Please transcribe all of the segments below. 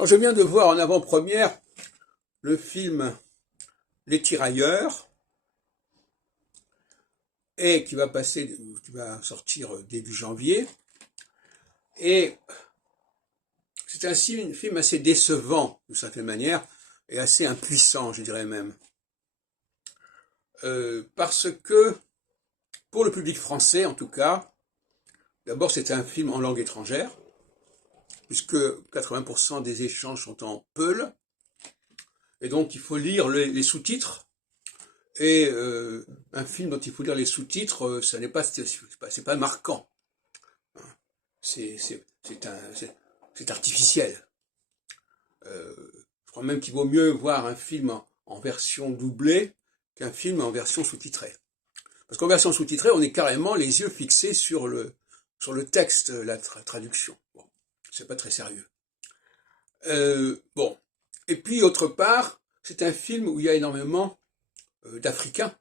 Alors, je viens de voir en avant-première le film Les Tirailleurs, et qui va sortir début janvier. Et c'est un film assez décevant, d'une certaine manière, et assez impuissant, je dirais même. Parce que, pour le public français en tout cas, d'abord c'est un film en langue étrangère, puisque 80% des échanges sont en peul, et donc il faut lire les sous-titres. Et un film dont il faut lire les sous-titres, ça n'est pas, c'est pas marquant. C'est artificiel. Je crois même qu'il vaut mieux voir un film en version doublée qu'un film en version sous-titrée. Parce qu'en version sous-titrée, on est carrément les yeux fixés sur le texte, la traduction. Bon, c'est pas très sérieux. Bon. Et puis, autre part, c'est un film où il y a énormément d'Africains,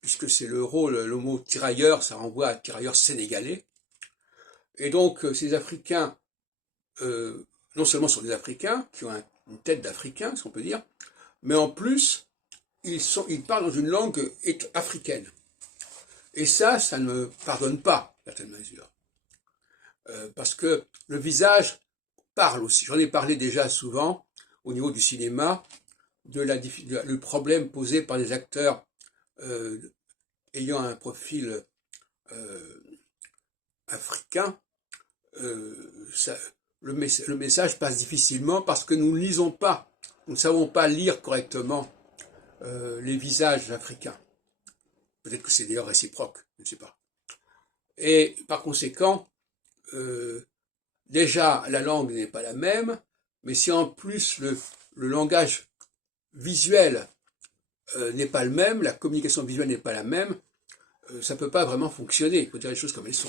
puisque c'est le mot tirailleur, ça renvoie à tirailleurs sénégalais. Et donc, ces Africains, non seulement sont des Africains, qui ont une tête d'Africain, si on peut dire, mais en plus, ils parlent dans une langue africaine. Et ça ne me pardonne pas, à certaine mesure. Parce que le visage parle aussi. J'en ai parlé déjà souvent, au niveau du cinéma, le problème posé par les acteurs ayant un profil africain. Le message passe difficilement parce que nous ne lisons pas, nous ne savons pas lire correctement les visages africains. Peut-être que c'est d'ailleurs réciproque, je ne sais pas. Et par conséquent, déjà la langue n'est pas la même, mais si en plus le langage visuel n'est pas le même, la communication visuelle n'est pas la même, ça ne peut pas vraiment fonctionner, il faut dire les choses comme elles sont.